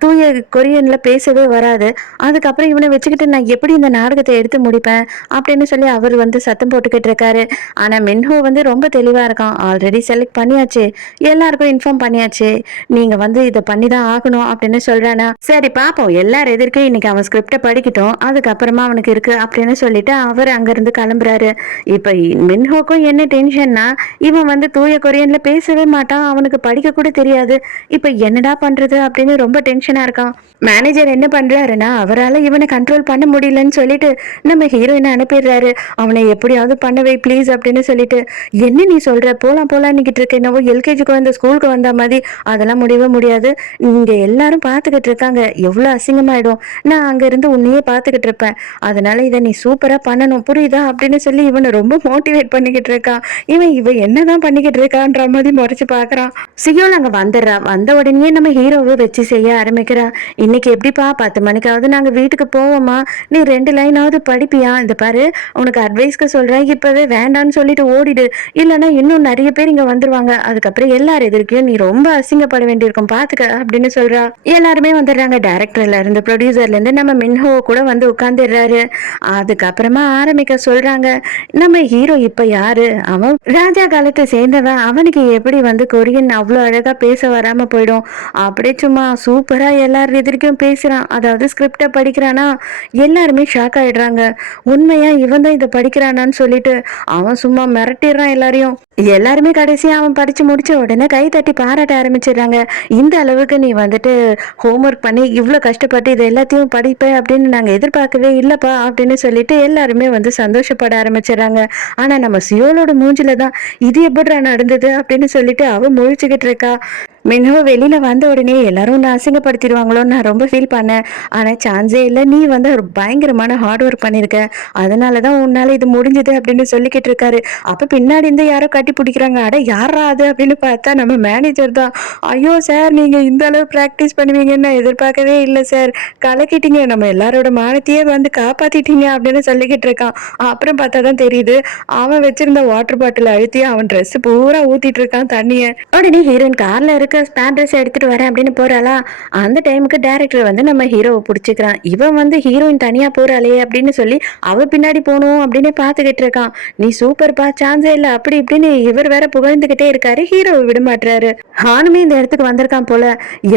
தூய கொரியன்ல பேசவே வராது. அதுக்கப்புறம் இவனை வச்சுக்கிட்டு நான் எப்படி இந்த நாடகத்தை எடுத்து முடிப்பேன் அப்படின்னு சொல்லி அவர் வந்து சத்தம் போட்டுக்கிட்டு இருக்காரு. ஆனா மின்ஹோ வந்து ரொம்ப தெளிவா இருக்கான். ஆல்ரெடி செலக்ட் பண்ணியாச்சு, எல்லாருக்கும் இன்ஃபார்ம் பண்ணியாச்சு, நீங்க வந்து இதை பண்ணிதான் ஆகணும் அப்படின்னு சொல்றானா. சரி பாப்போம், எல்லாரும் எதிர்க்கும் இன்னைக்கு அவன் ஸ்கிரிப்டை படிக்கட்டும், அதுக்கப்புறமா அவனுக்கு இருக்கு அப்படின்னு சொல்லிட்டு அவர் அங்கிருந்து கிளம்புறாரு. இப்ப மின்ஹோக்கும் என்ன டென்ஷன்னா, இவன் வந்து தூய கொரியன்ல பேசவே மாட்டான், அவனுக்கு படிக்க கூட தெரியாது. இப்ப என்னடா பண்றது அப்படின்னு ரொம்ப டென்ஷனா இருக்கான். மேனேஜர் என்ன பண்றாருன்னா, அவரால் இவனை கண்ட்ரோல் பண்ண முடியலன்னு சொல்லிட்டு நம்ம ஹீரோயினை அனுப்பிடுறாரு. அவனை எப்படியாவது பண்ணவை ப்ளீஸ் அப்படின்னு சொல்லிட்டு. என்ன நீ சொல்ற, போலாம் போலாம் நிக்கிட்டு இருக்க, என்னவோ எல்கேஜி குழந்தை ஸ்கூலுக்கு வந்த மாதிரி. அதெல்லாம் முடியவே முடியாது, இங்க எல்லாரும் பார்த்துக்கிட்டு இருக்காங்க, எவ்வளவு அசிங்கமாயிடும், நான் அங்க இருந்து உன்னையே பார்த்துக்கிட்டு இருப்பேன், அதனால இதை நீ சூப்பரா பண்ணணும் புரியுதா அப்படின்னு சொல்லி இவனை ரொம்ப மோட்டிவேட் பண்ணிக்கிட்டு இருக்கான். இவன் என்னதான் பண்ணிக்கிட்டு இருக்கான்ற மாதிரி முறைச்சு பாக்குறான். சியோல் அங்க வந்துடுறா. வந்த உடனே நம்ம ஹீரோவை வச்சு செய்ய ஆரம்பிக்கிறா. இன்னைக்கு எப்படிப்பா 10 மணிக்காவது நாங்க வீட்டுக்கு போவோமா, நீ 2 லைனாவது படிப்பியா, இந்த பாரு உனக்கு அட்வைஸ்க்கு சொல்றேன், இப்பவே வேண்டான்னு சொல்லிட்டு ஓடிடு, இல்லைன்னா இன்னும் நிறைய பேர் இங்க வந்துருவாங்க, அதுக்கப்புறம் எல்லாரும் எதிர்க்கையும் நீ ரொம்ப அசிங்கப்பட வேண்டியிருக்கும் பாத்துக்க அப்படின்னு சொல்றா. எல்லாருமே வந்துடுறாங்க. டைரக்டர்ல இருந்து ப்ரொடியூசர்ல இருந்து நம்ம மின்ஹோ கூட வந்து உட்கார்ந்துடுறாரு. அதுக்கப்புறமா ஆரம்பிக்க சொல்றாங்க. நம்ம ஹீரோ இப்ப யாரு, அவன் ராஜா காலத்தை சேர்ந்தவன், அவனுக்கு எப்படி வந்து கொரியன் அவ்வளோ அழகா பேச வராம போயிடும், அப்படியே சும்மா சூப்பரா எல்லாரும் எதிர்க்கும் பேசுறான், அதாவது ஸ்கிரிப்டை படிக்கிறானா. எல்லாருமே ஷாக் ஆயிடுறாங்க. உண்மையா இவன் தான் இதை படிக்கிறானான்னு சொல்லிட்டு அவன் சும்மா மிரட்டிடுறான் எல்லாரையும். எல்லாருமே கடைசியா அவன் படிச்சு முடிச்ச உடனே கை தட்டி பாராட்ட ஆரம்பிச்சிடுறாங்க. இந்த அளவுக்கு நீ வந்துட்டு ஹோம்ஒர்க் பண்ணி இவ்வளோ கஷ்டப்பட்டு இது எல்லாத்தையும் படிப்ப அப்படின்னு நாங்க எதிர்பார்க்கவே இல்லப்பா அப்படின்னு சொல்லிட்டு எல்லாருமே வந்து சந்தோஷப்பட ஆரம்பிச்சிடறாங்க. ஆனா நம்ம சியோலோட மூஞ்சில தான் இது எப்படிடா நடந்தது அப்படின்னு சொல்லிட்டு அவ முழிச்சுக்கிட்டு இருக்கா. மின்ஹோ வெளியில வந்த உடனே எல்லாரும் உன்னை அசிங்கப்படுத்திடுவாங்களோன்னு நான் ரொம்ப ஃபீல் பண்ணேன், ஆனா சான்ஸே இல்லை, நீ வந்து ஒரு பயங்கரமான ஹார்ட் ஒர்க் பண்ணிருக்க, அதனாலதான் உன்னால இது முடிஞ்சது அப்படின்னு சொல்லிக்கிட்டு இருக்காரு. அப்ப பின்னாடி இருந்து யாரோ கட்டி பிடிக்கிறாங்க. அட யாரா அது அப்படின்னு பார்த்தா நம்ம மேனேஜர் தான். ஐயோ சார், நீங்க இந்த அளவு பிராக்டிஸ் பண்ணுவீங்கன்னு நான் எதிர்பார்க்கவே இல்லை சார், கலக்கிட்டீங்க, நம்ம எல்லாரோட மானத்தையே வந்து காப்பாத்திட்டீங்க அப்படின்னு சொல்லிக்கிட்டு இருக்கான். அப்புறம் பார்த்தா தான் தெரியுது, அவன் வச்சிருந்த வாட்டர் பாட்டில் அழுத்தி அவன் ட்ரெஸ் பூரா ஊத்திட்டு இருக்கான் தண்ணிய. உடனே ஹீரோயின் கார்ல இருக்க ஸ்பேர் ட்ரெஸ் எடுத்துட்டு வரேன் அப்படின்னு போறாளா. அந்த டைமுக்கு டைரக்டர் வந்து நம்ம ஹீரோவை பிடிச்சிக்கிறான். இவன் வந்து ஹீரோயின் தனியா போறாளே அப்படின்னு சொல்லி அவ பின்னாடி போகணும் அப்படின்னு பாத்துக்கிட்டு இருக்கான். நீ சூப்பர்பா, சான்ஸே இல்ல அப்படி இப்படின்னு இவர் வேற புகழ்ந்துகிட்டே இருக்காரு. ஹீரோவை விட மாட்டாரு. ஹானுமே இந்த இடத்துக்கு வந்திருக்கான் போல,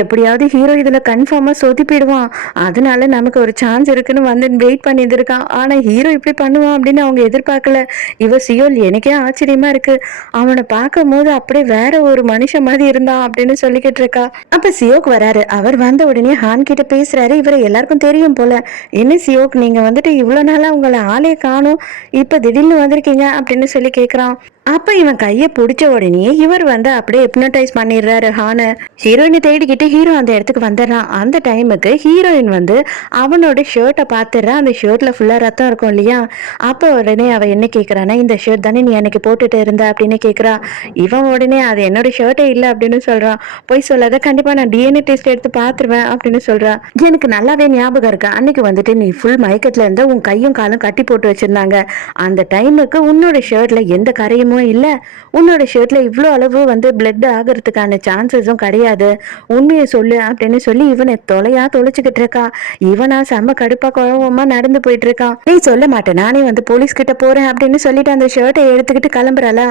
எப்படியாவது ஹீரோ இதுல கன்ஃபார்மா சொதிப்பிடுவான், அதனால நமக்கு ஒரு சான்ஸ் இருக்குன்னு வந்து வெயிட் பண்ணிட்டு இருக்கான். ஆனா ஹீரோ இப்படி பண்ணுவான் அப்படின்னு அவங்க எதிர்பார்க்கல. இவ சியோல் எனக்கே ஆச்சரியமா இருக்கு, அவனை பார்க்கும் போது அப்படியே வேற ஒரு மனுஷன் மாதிரி இருந்தான் அப்படின்னு சொல்லிக்கிட்டு இருக்கா. அப்ப சியோக் வராரு. அவர் வந்த உடனே ஹான் கிட்ட பேசுறாரு. இவரை எல்லாருக்கும் தெரியும் போல. என்ன சியோக், நீங்க வந்துட்டு இவ்வளவு நாளா உங்களை ஆளே காணும், இப்ப திடீர்னு வந்திருக்கீங்க அப்படின்னு சொல்லி கேக்குறான். அப்ப இவன் கைய பிடிச்ச உடனே இவர் வந்து அப்படியே ஹிப்னோடைஸ் பண்ணிடுறாரு ஹான. ஹீரோயினை தேடிக்கிட்டு ஹீரோ அந்த இடத்துக்கு வந்துடுறான். அந்த டைமுக்கு ஹீரோயின் வந்து அவனோட ஷர்ட்டை பார்த்துடுறான். அந்த ஷர்ட்ல ஃபுல்லா ரத்தம் இருக்கும் இல்லையா. அப்போ உடனே அவ என்ன கேக்குறானா, இந்த ஷர்ட் தானே நீ அன்னைக்கு போட்டுட்டு இருந்த அப்படின்னு கேக்குறா. இவன் உடனே அது என்னோட ஷர்ட்டே இல்லை அப்படின்னு சொல்றான். போய் சொல்லாத, கண்டிப்பா நான் டிஎன்ஏ டெஸ்ட் எடுத்து பாத்துருவேன் அப்படின்னு சொல்றான். எனக்கு நல்லாவே ஞாபகம் இருக்கு, அன்னைக்கு வந்துட்டு நீ ஃபுல் மயக்கத்துல இருந்து உன் கையும் காலும் கட்டி போட்டு வச்சிருந்தாங்க. அந்த டைமுக்கு உன்னோட ஷர்ட்ல எந்த கரையும் இல்ல, உன்னோட ஷர்ட்ல இவ்வளவு அளவு வந்து பிளட் ஆகிறதுக்கான சான்சஸும் கிடையாது, உண்மையை சொல்லு அப்படின்னு சொல்லி இவனை தொலைச்சுக்கிட்டு இருக்கா. இவனா செம்ம கடுப்பா குழவமா நடந்து போயிட்டு இருக்கான். நீ சொல்ல மாட்டேன், நானே வந்து போலீஸ் கிட்ட போறேன் அப்படின்னு சொல்லிட்டு அந்த ஷர்ட்டை எடுத்துக்கிட்டு கிளம்புறாளா.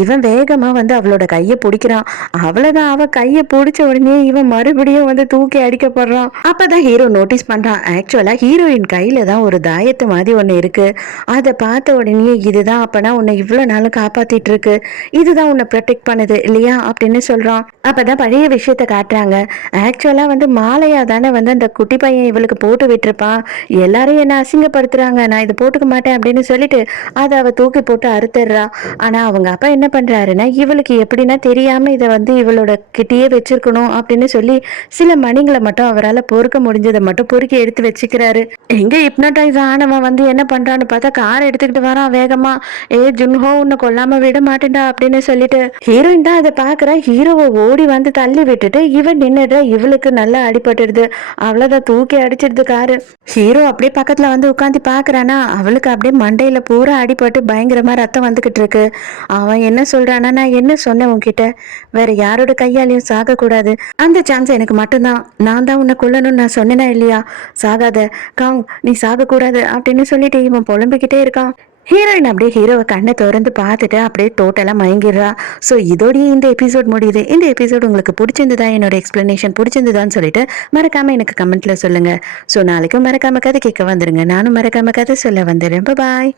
இவன் வேகமா வந்து அவளோட கையை பிடிக்கிறான். அவ்வளவுதான், அவ கையை பிடிச்ச உடனே இவன் மறுபடியும் வந்து தூக்கி அடிக்கப்படுறான். அப்பதான் ஹீரோ நோட்டீஸ் பண்றான். ஆக்சுவலா ஹீரோயின் கையில தான் ஒரு தாயத்து மாதிரி ஒண்ணு இருக்கு. அதை பார்த்த உடனே இதுதான் அப்பனா உன்னை இவ்வளவு நாளும் காப்பாத்திட்டு இருக்கு, இதுதான் உன்னை ப்ரொடெக்ட் பண்ணுது இல்லையா அப்படின்னு சொல்றான். அப்பதான் பழைய விஷயத்த காட்டுறாங்க. ஆக்சுவலா வந்து மாலையா தானே வந்து அந்த குட்டி பையன் இவளுக்கு போட்டு விட்டுருப்பான். எல்லாரும் என்ன அசிங்கப்படுத்துறாங்க, நான் இதை போட்டுக்க மாட்டேன் அப்படின்னு சொல்லிட்டு அதை அவ தூக்கி போட்டு அறுத்துடுறா. ஆனா அவங்க அப்பா என்ன பண்றாருன்னா, இவளுக்கு எப்படின்னா தெரியாம இதை வந்து இவளோட கிட்டேயே வச்சிருக்கணும் அப்படின்னு சொல்லி சில மணிங்களை மட்டும் அவரால் பொறுக்க முடிஞ்சதை மட்டும் பொறுக்கி எடுத்து வச்சுக்கிறாரு. எங்க ஹிப்னோடைஸ் ஆனவன் வந்து என்ன பண்றான்னு பார்த்தா கார் எடுத்துக்கிட்டு வரான் வேகமா. ஏ ஜுன்ஹோ, உன்னை கொல்லாம விட மாட்டேன்டா அப்படின்னு சொல்லிட்டு ஹீரோயின் தான் அதை பாக்குறா. ஹீரோவை ஓடி வந்து தள்ளி விட்டுட்டு இவன் நின்னுடுறா. இவளுக்கு நல்லா அடிபட்டுடுது. அவ்வளவுதான், தூக்கி அடிச்சிடுது காரு. ஹீரோ அப்படியே பக்கத்துல வந்து உட்காந்து பாக்குறானா, அவளுக்கு அப்படியே மண்டையில பூரா அடிபட்டு பயங்கரமா ரத்தம் வந்துகிட்டு இருக்கு. அவன் என்ன சொல்றானா, நான் என்ன சொன்னேன் உன்கிட்ட, வேற யாரோட கையாலையும் சாக கூடாது, அந்த சான்ஸ் எனக்கு மட்டும்தான், நான் தான் உன்னை கொல்லணும்னு நான் சொன்னேனா இல்லையா, சாகாத காங், நீ சாக கூடாது அப்படின்னு சொல்லிட்டு இவன் புலம்பிக்கிட்டே இருக்கான். ஹீரோயின் அப்படியே ஹீரோவை கண்ணை திறந்து பார்த்துட்டு அப்படியே டோட்டலாக மயங்கிடுறா. ஸோ இதோடய இந்த எபிசோட் முடியுது. இந்த எபிசோட் உங்களுக்கு பிடிச்சிருந்ததா, என்னோட எக்ஸ்பிளனேஷன் பிடிச்சிருந்ததான்னு சொல்லிட்டு மறக்காம எனக்கு கமெண்ட்ல சொல்லுங்க. ஸோ நாளைக்கும் மறக்காம கதை கேட்க வந்துருங்க. நானும் மறக்காம கதை சொல்ல வந்துடுறேன். பாய்.